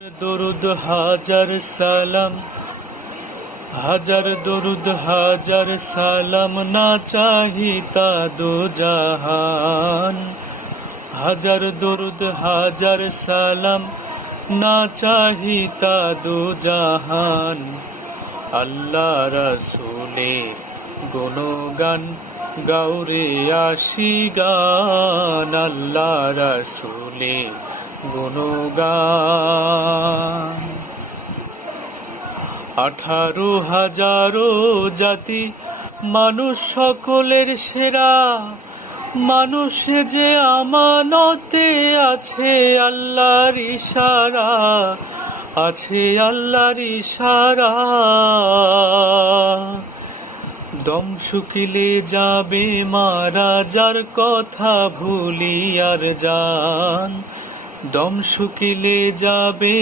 দরুদ হাজার সালাম, হাজার দরুদ হাজার সালাম, না চাহিতা দো জাহান। হাজার দরুদ হাজার সালাম, না চাহিতা দো জাহান। আল্লাহ রাসূলে গুণগান গাউরে আশি গান, আল্লাহ রাসূলে গুণগান। 18,000 জাতি মানুষ সকলের সেরা, মানুষে যে আমানতে আছে আল্লাহর ইশারা, আছে আল্লাহর ইশারা। দম শুকিলে যাবে মারা, যার কথা ভুলি আর জান। দম শুকিলে যাবে